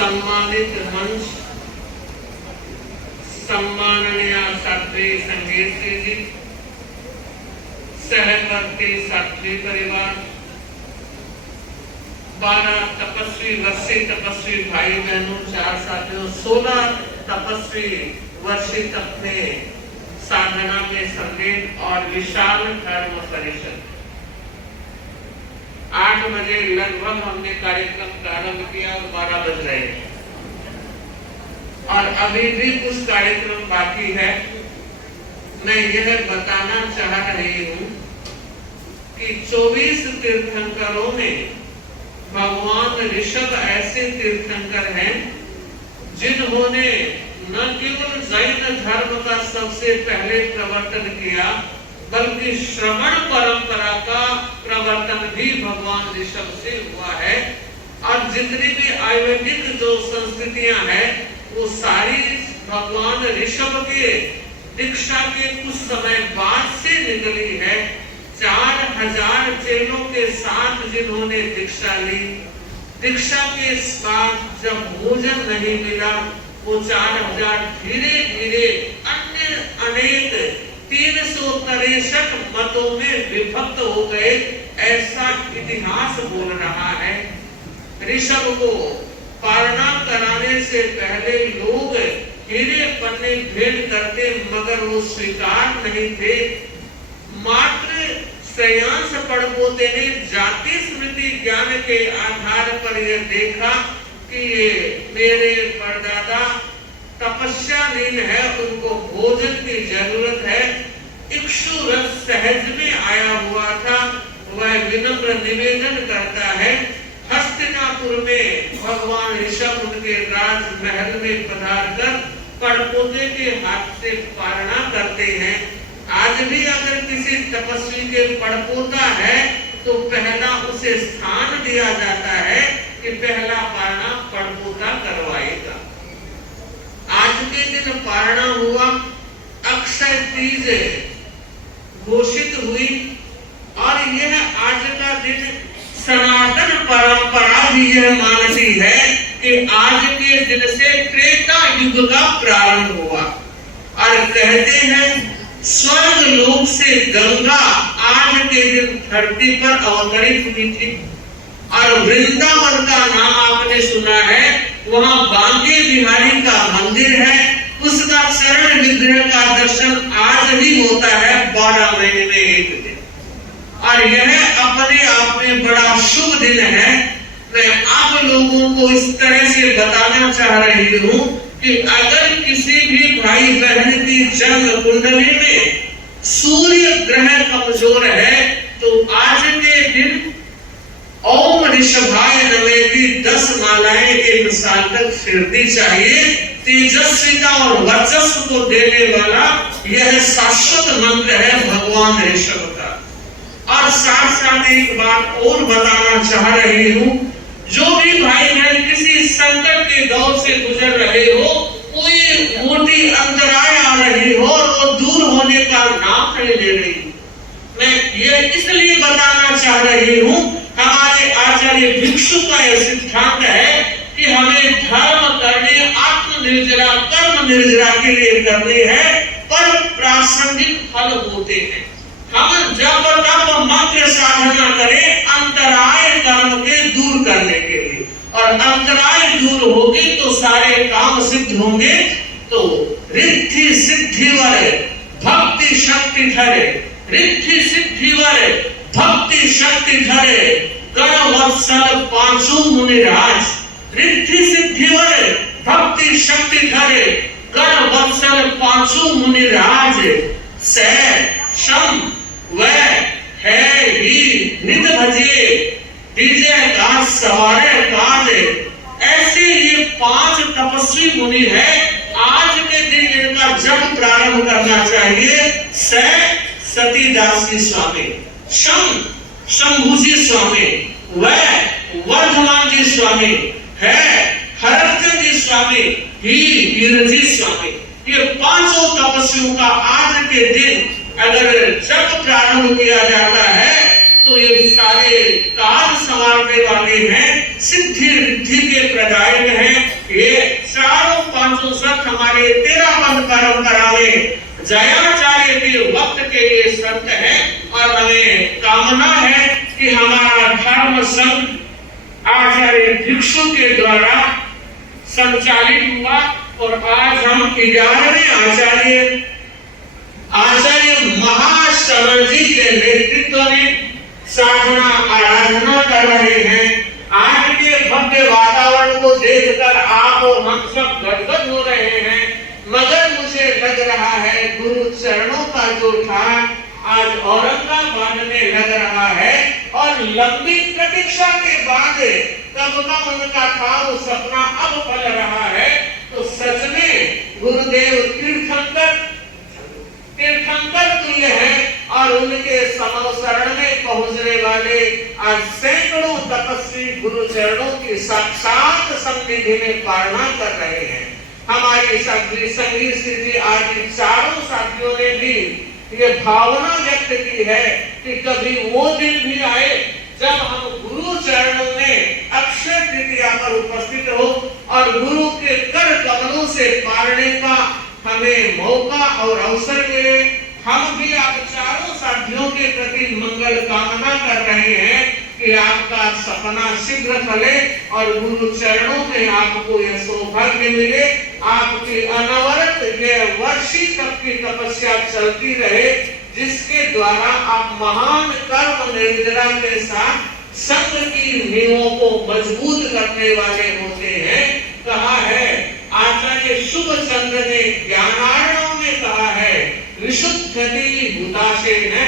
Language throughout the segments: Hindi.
सम्मानित मंच, सम्माननीय छात्री संगीत जी, सहवर्ती छात्री परिवार, 12 तपस्वी वर्षी तपस्वी भाई बहनों, 4 साथियों, 16 तपस्वी वर्षित अपने साधना में सम्मिलित और विशाल धर्म परिषद। 8 बजे लगभग हमने कार्यक्रम प्रारंभ किया और 12 बज रहे हैं और अभी भी कुछ कार्यक्रम बाकी है। मैं यह बताना चाह रही हूं कि 24 तीर्थंकरों में भगवान ऋषभ ऐसे तीर्थंकर हैं जिन्होंने न केवल जैन धर्म का सबसे पहले प्रवर्तन किया, बल्कि श्रवण परंपरा का प्रवर्तन भी भगवान ऋषभ से हुआ है। और जितनी भी आयुर्वेदिक जो संस्कृतियां हैं वो सारी भगवान ऋषभ के दीक्षा के कुछ समय बाद से निकली है। 4000 चेलों के साथ जिन्होंने दीक्षा ली, दीक्षा के बाद जब भोजन नहीं मिला, वो 4000 धीरे धीरे अन्य अनेक 363 मतों में विभक्त हो गए, ऐसा इतिहास बोल रहा है। ऋषभ को पारणा कराने से पहले लोग हीरे पन्ने भेंट करते, मगर वो स्वीकार नहीं थे। मात्र श्रेयांश पड़पोते ने जाति स्मृति ज्ञान के आधार पर यह देखा कि ये मेरे परदादा तपस्यालीन है, उनको भोजन की जरूरत है। इक्षु रस सहज में आया हुआ था, वह विनम्र निवेदन करता है। हस्तिनापुर में भगवान ऋषभ उनके राजमहल में पधारकर पड़पोते के हाथ से पारणा करते हैं। आज भी अगर किसी तपस्वी के पड़पोता है तो पहला उसे स्थान दिया जाता है कि पहला पारणा पड़पोता करवाएगा। आज के दिन पारणा हुआ, अक्षय तीज घोषित हुई और यह आज का दिन सनातन परंपरा भी यह मानती है कि आज के दिन से त्रेता युग का प्रारंभ हुआ। और कहते हैं स्वर्ग लोक से गंगा आज के दिन धरती पर अवतरित हुई थी। और वृंदावन का नाम आपने सुना है, वहां बांके बिहारी का मंदिर है, उसका चरण विग्रह का दर्शन आज भी होता है 12 महीने में एक दिन। और यह अपने आप में बड़ा शुभ दिन है। मैं आप लोगों को इस तरह से बताना चाह रही हूँ कि अगर किसी भी भाई बहन की जन्म कुंडली में सूर्य ग्रह कमजोर है तो आज के दिन ओम ऋषभाय नमः की 10 मालाएं 1 साल तक फिरनी चाहिए। तेजस्विता और वर्चस्व को देने वाला यह शाश्वत मंत्र है भगवान ऋषभ का। और साथ साथ एक बात और बताना चाह रही हूँ, जो भी भाई बहन किसी संकट के दौर से गुजर रहे हो, कोई मोटी अंतराय आ रही हो और वो दूर होने का नाम नहीं ले रही, मैं ये इसलिए बताना चाह रही हूँ, हमारे आचार्य भिक्षु का यह सिद्धांत है कि हमें धर्म करने, आत्म निर्जरा कर्म निर्जरा के लिए करने हैं, पर प्रासंगिक फल होते हैं। हम जब तब मंत्र साधना करें अंतराय कर्म के दूर करने के लिए, और अंतराय दूर होगी तो सारे काम सिद्ध होंगे। तो रिद्धि सिद्धि वर भक्ति शक्ति धरे, रिद्धि सिद्धि वर भक्ति शक्ति धरे, गण वत्सल पांचों मुनिराज। रिद्धि सिद्धि वर भक्ति शक्ति धरे, गण वत्सल पांचों मुनिराज। स शम व है ही नित भजे, विजय का सवारे काज। ऐसे ये 5 तपस्वी मुनि है, आज के दिन इनका जप प्रारंभ करना चाहिए। स सतीदास जी स्वामी, शम शंभुजी स्वामी, व वर्धमान जी स्वामी, है हरचंद जी स्वामी, ही वीरजी स्वामी। ये 5 तपस्वियों का आज के दिन अगर जब प्रारंभ किया जाता है तो तो ये सारे काज संवारने वाले हैं, सिद्धि रिद्धि के प्रदायक हैं। ये चारों पांचों संत हमारे 13 पंथ परंपरा में जयाचार्य के वक्त के ये संत हैं और हमें कामना है कि हमारा धर्म संघ आचार्य भिक्षु के द्वारा संचालित हुआ और आज हम 11वें आचार्य महाश्रवण जी के नेतृत्व में साधना आराधना कर रहे हैं। आज के भव्य वातावरण को देखकर आप और हम सब गदगद हो रहे हैं, मगर मुझे लग रहा है गुरु चरणों का जो ठान आज औरंगाबाद में लग रहा है और लंबी प्रतीक्षा के बाद कब का उनका था वो सपना अब फल रहा है। तो सच में गुरुदेव तीर्थंकर तुल्य है और उनके समशरण में पहुंचने वाले आज सैकड़ों तपस्वी गुरु चरणों की साक्षात सन्निधि में पारणा कर रहे हैं। हमारी संगी श्री आदि चारों साथियों ने भी ये भावना व्यक्त की है कि कभी वो दिन भी आए जब हम गुरु चरणों में अक्षय तृतीया पर उपस्थित हो और गुरु के कर कमलों से पारने का हमें मौका और अवसर मिले। हम भी आप चारों साथियों के प्रति मंगल कामना कर रहे हैं कि आपका सपना शीघ्र फले और गुरु चरणों में आपको यह सौभाग्य मिले। आपकी अनवरत ये वर्षी तक की तपस्या चलती रहे, जिसके द्वारा आप महान कर्म निर्जरा के साथ संघ की नींवों को मजबूत करने वाले होते हैं। कहा है आचार्य शुभ चंद्र ने ज्ञानार्णव में कहा है विशुद्धति उदासीन है,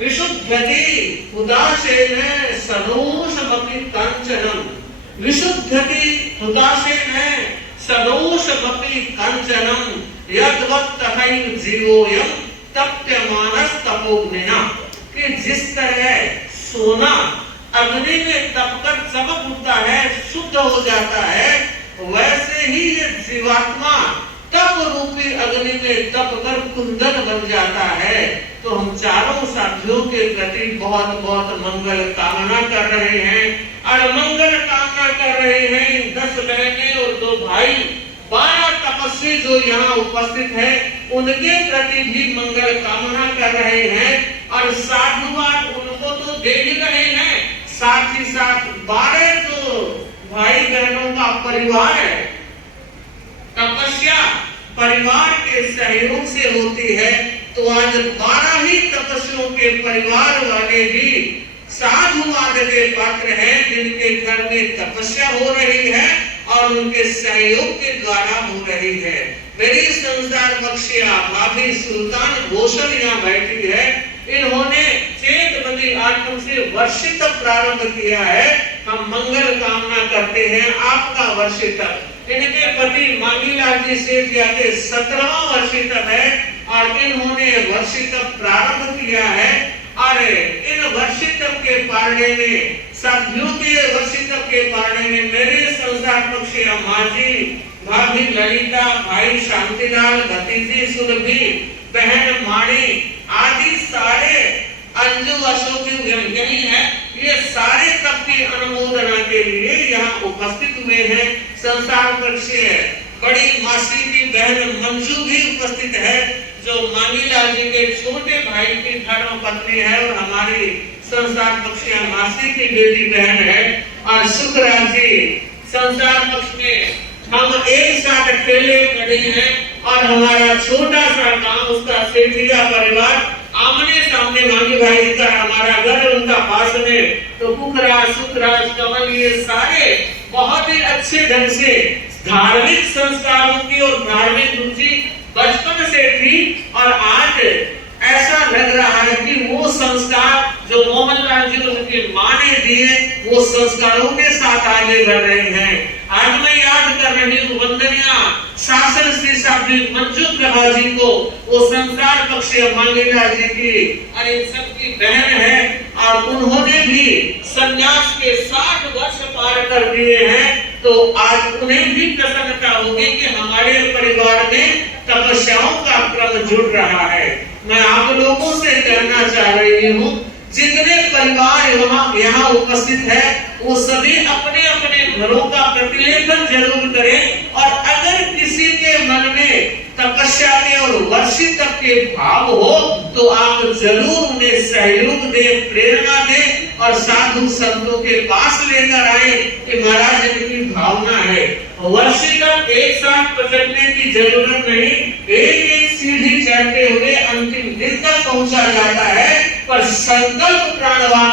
विशुद्धति उदासीन है सदोषमपि कंचनम, विशुद्धति उदासीन है सदोषमपि कंचनम यद्वत् तथैव जीवोऽयं तप्यमानः तपोग्निना। कि जिस तरह सोना अग्नि में तपकर चमक उठता है, शुद्ध हो जाता है, वैसे ही ये जीवात्मा तप रूपी अग्नि में तपकर कुंदन बन जाता है। तो हम चारों साथियों के प्रति बहुत बहुत मंगल कामना कर रहे हैं और मंगल कामना कर रहे हैं 10 बहनें और 2 भाई 12 तपस्वी जो यहाँ उपस्थित है उनके प्रति भी मंगल कामना कर रहे हैं और साधुवाद उनको तो दे ही रहे हैं, साथ ही साथ 12 जो भाई बहनों का परिवार है, तपस्या परिवार के सहयोग से होती है। तो आज 12 ही तपस्वियों के परिवार वाले भी साधुवाद के पात्र हैं, जिनके घर में तपस्या हो रही है और उनके सहयोग के द्वारा हो रही है। मेरी संसार बख्शिया भाभी सुल्तान घोषण यहाँ बैठी है, इन्होंने चेतवती आश्रम से वर्षित प्रारंभ किया है। हम मंगल कामना करते हैं आपका वर्षित। इनके पति मांगीलाल जी सेठ के 17वां वर्षित है और इन्होंने वर्षित प्रारंभ किया है। और इन वर्षित के पारने में साथियों के वर्षित के पारने में मेरे संसार पक्षी माँ जी, भाभी ललिता, भाई शांतिलाल, भतीजी सुरभि, बहन माणी आदि सारे अंजू अशोक यही है, ये सारे सबकी अनुमोदना के लिए यहाँ उपस्थित हुए हैं। संसार पक्षी बड़ी मासी की बहन मंजू भी उपस्थित है, जो मांगीलाल जी के छोटे भाई की धर्म पत्नी है और हमारी संसार पक्षी मासी की बेटी बहन है। और सुखराज जी संसार पक्ष में हम एक साथ अकेले खड़े हैं और हमारा छोटा सा गांव उसका सेठिया परिवार आमने सामने मांगी भाई का हमारा घर उनका पास में। तो पुखराज सुखराज कमल ये सारे बहुत ही अच्छे ढंग से धार्मिक संस्कारों की और धार्मिक रुचि बचपन से थी और आज ऐसा लग रहा है कि वो संस्कार जो मोहनलाल जी उनकी मां ने दिए वो संस्कारों के साथ आगे बढ़ रहे हैं। आज मैं याद कर रही हूँ वंदनीय शासन श्री साध्वी मंजू प्रभा जी को, वो संसार पक्षी मांगीलाल जी की और इन सबकी बहन है और उन्होंने भी संन्यास के 60 वर्ष पार कर दिए हैं। तो आज उन्हें भी प्रसन्नता होगी कि हमारे परिवार में तपस्याओं का क्रम जुड़ रहा है। मैं आप लोगों से कहना चाह रही हूँ जितने परिवार यहाँ उपस्थित है वो सभी अपने अपने घरों का प्रतिलेखन जरूर करें। और अगर किसी के मन में तपस्या के और वर्षित के भाव हो तो आप जरूर उन्हें सहयोग दें, प्रेरणा दें और साधु संतों के पास लेकर आए कि महाराज इनकी भावना है। वर्षित एक साथ पकड़ने की जरूरत नहीं, एक एक सीढ़ी चढ़ते हुए अंतिम दिन तक पहुंचा जाता है, पर संकल्प प्राणवान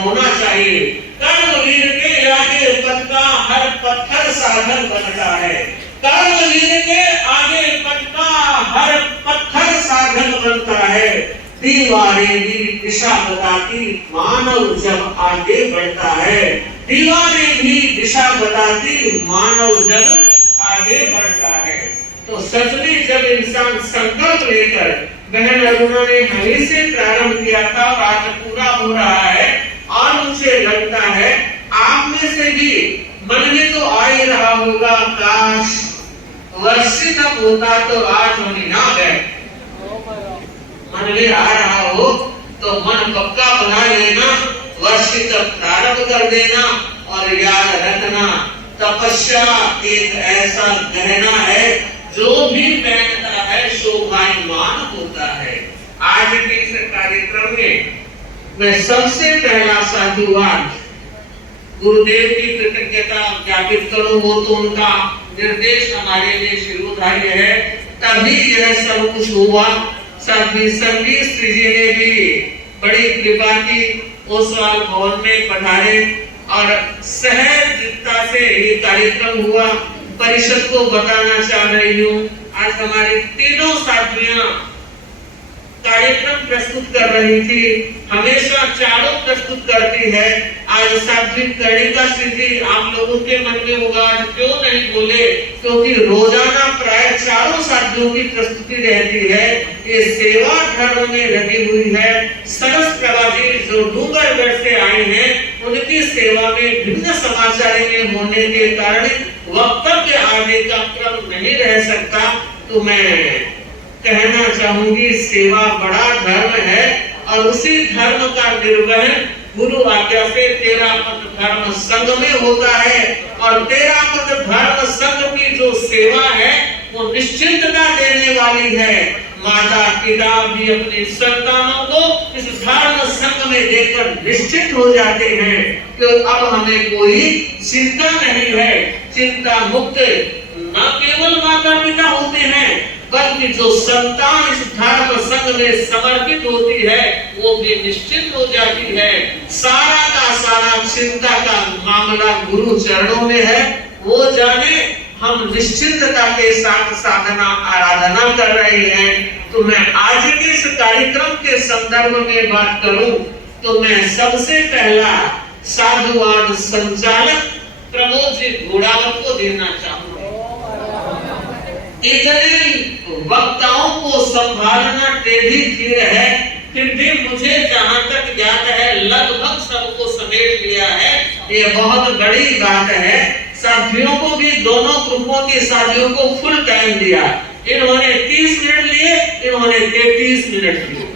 होना चाहिए। कर्मवीर के आगे पथ का हर पत्थर साधन बनता है। कर्मवीर के आगे पथ का हर पत्थर साधन बनता है। दीवारें भी दिशा बताती मानव जब आगे बढ़ता है। दीवारें भी दिशा बताती मानव जब आगे बढ़ता है। तो सच में जब इंसान संकल्प लेकर, बहन अरुणा ने हमें से प्रारंभ किया था और आज पूरा हो रहा है, और मुझे लगता है आप में से भी मन में तो आ ही रहा होगा, काश वर्षित होता तो आज हम यहाँ गए। मन में आ रहा हो तो मन पक्का बना लेना, वर्षित प्रारंभ कर देना और याद रखना तपस्या एक ऐसा गहना है जो भी पहनता है शोभायमान होता है। आज के इस कार्यक्रम में मैं सबसे पहला साधुवाद गुरुदेव की कृतज्ञता ज्ञापित करूं। वो तो उनका निर्देश हमारे लिए शिरोधार्य है, तभी यह सब कुछ हुआ। साध्वी संगीत श्री जी ने भी बड़ी कृपा की, ओसवाल भवन में पधारे और सहजता से ये कार्यक्रम हुआ। परिषद को बताना चाह रही हूँ, आज हमारी तीनों साध्वियां कार्यक्रम प्रस्तुत कर रही थी, हमेशा चारों प्रस्तुत करती है। आज साध्वी कर्णिका जी आप लोगों के मन में होगा क्यों नहीं बोले, क्योंकि रोजाना प्राय चारों साध्वियों की प्रस्तुति रहती है। ये सेवा धर्म में लगी हुई है। सरस प्रभा जी जो डूंगरगढ़ से आए हैं, उनकी सेवा में भिन्न समाचार में होने के कारण वक्तव्य आने का क्रम नहीं रह सकता। तो मैं कहना चाहूंगी सेवा बड़ा धर्म है और उसी धर्म का निर्वहन गुरु आज्ञा से तेरापद धर्म संघ में होता है। और तेरापद धर्म संघ की जो सेवा है वो निश्चिंतता देने वाली है। माता पिता भी अपने संतानों को इस धर्म संघ में देकर निश्चित हो जाते हैं कि अब हमें कोई चिंता नहीं है। चिंता मुक्त न केवल माता पिता होते हैं, बल्कि जो संतान इस धर्म संघ में समर्पित होती है वो भी निश्चित हो जाती है। सारा का सारा चिंता का मामला गुरु चरणों में है। वो जाने हम निश्चिंतता के साथ साधना आराधना कर रहे हैं। तो मैं आज के इस कार्यक्रम के संदर्भ में बात करूं तो मैं सबसे पहला साधुवाद संचालक प्रमोद जी घोड़ावत को देना चाहूंगा। इतने वक्ताओं को संभालना टेढ़ी खीर है, फिर भी मुझे जहां तक ज्ञात है लगभग सबको समेट लिया है। ये बहुत बड़ी बात है। साथियों को भी दोनों ग्रुपों के साथियों को फुल टाइम दिया। इन्होंने 30 मिनट लिए, इन्होंने 33 मिनट लिए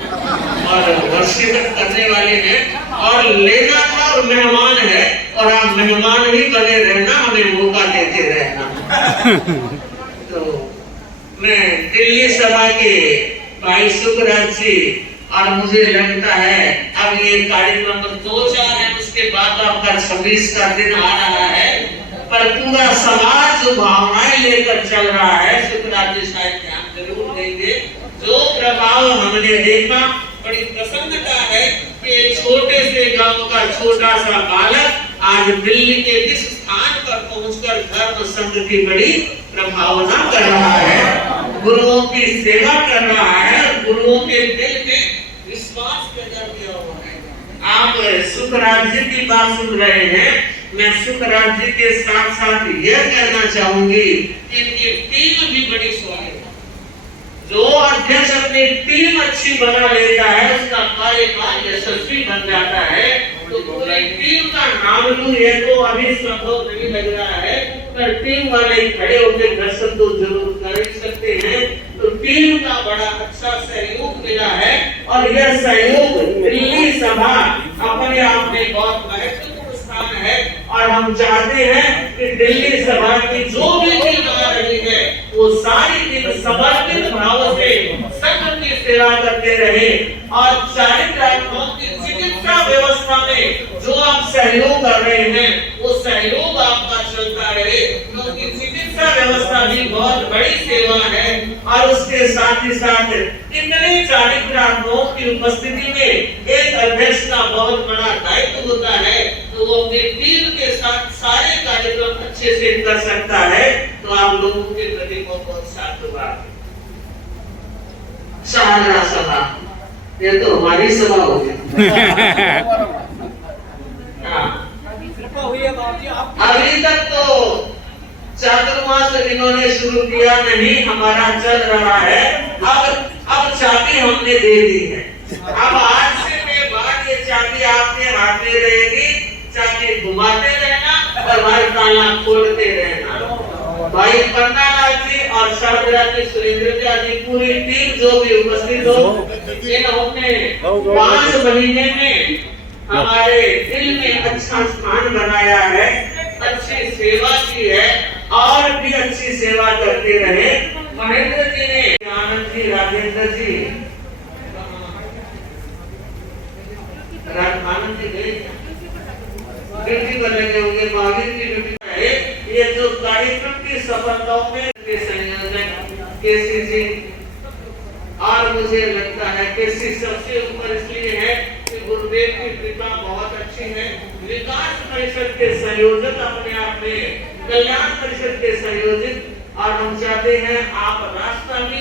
और वर्षीवत करने वाले हैं और लेना था और मेहमान है और आप मेहमान भी बने रहना, हमें मौका देते रहना। तो मैं दिल्ली सभा के भाई सुखराज जी और मुझे लगता है अब ये कार्यक्रम 2-4 है, उसके बाद आपका 26 का दिन आ रहा है, पर पूरा समाज जो भावनाएं लेकर चल रहा है सुखराज जी शायद ध्यान जरूर देंगे। जो प्रभाव हमने देखा, बड़ी प्रसन्नता है कि छोटे से गांव का छोटा सा बालक आज दिल्ली के इस स्थान पर पहुंचकर धर्म संघ की बड़ी प्रभावना कर रहा है, गुरुओं की सेवा कर रहा है, गुरुओं के दिल में विश्वास पैदा किया हुआ है। आप सुखराज जी की बात सुन रहे हैं, मैं सुखराज जी के साथ साथ यह कहना चाहूंगी कि इनकी टीम भी बड़ी स्वाभाविक है। जो अध्यक्ष अपनी टीम अच्छी बना लेता है उसका कार्यकाल यशस्वी बन जाता है। तो पूरी टीम का नाम लूं ये तो अभी संभव नहीं लग रहा है, पर टीम वाले खड़े होकर दर्शन तो जरूर कर ही सकते हैं। तो टीम का बड़ा अच्छा सहयोग मिला है और यह सहयोग दिल्ली सभा अपने आप में बहुत महत्वपूर्ण स्थान है। और हम चाहते हैं कि दिल्ली सभा की जो भी टीम आ रही है वो सारी टीम समर्पित भाव से संघ की सेवा करते रहे। और चारित्रात्मकों की चिकित्सा व्यवस्था में जो आप सहयोग कर रहे हैं वो सहयोग आपका चलता रहे, क्योंकि चिकित्सा व्यवस्था भी बहुत बड़ी सेवा है। और उसके साथ ही साथ इतने चारित्रात्मकों की उपस्थिति में एक अध्यक्ष का बहुत बड़ा दायित्व होता है, तो वो अपनी टीम के साथ सारे कार्यक्रम अच्छे से कर सकता है। तो आप लोगों के प्रति बहुत साधुवाद। शाहजहां सभा, ये तो हमारी सभा होगी। अभी तक तो चातुर्मास इन्होंने शुरू किया नहीं, हमारा चल रहा है। अब चाबी हमने दे दी है। अब आज से के बाद ये चाबी आपके हाथ में रहेगी। चाबी घुमाते रहना और भाई ताला खोलते रहना। भाई पन्ना लाल जी और शारदा जी, सुरेंद्र जी, पूरी टीम जो भी उपस्थित हो, इन्होंने 5 महीने में हमारे दिल में अच्छा स्थान बनाया है, अच्छी सेवा की है और भी अच्छी सेवा करते रहे। महेंद्र जी ने, आनंद जी, राजेंद्र जी, आनंद जी गए ड्यूटी पर लगे होंगे, महावीर की ड्यूटी है। ये जो कार्यक्रम की सफलताओं में के संयोजक केसी जी, और मुझे लगता है केसी सबसे ऊपर इसलिए है कि गुरुदेव की कृपा बहुत अच्छी है। विकास परिषद के संयोजक अपने आप में, कल्याण परिषद के संयोजक, और हम चाहते हैं आप रास्ता भी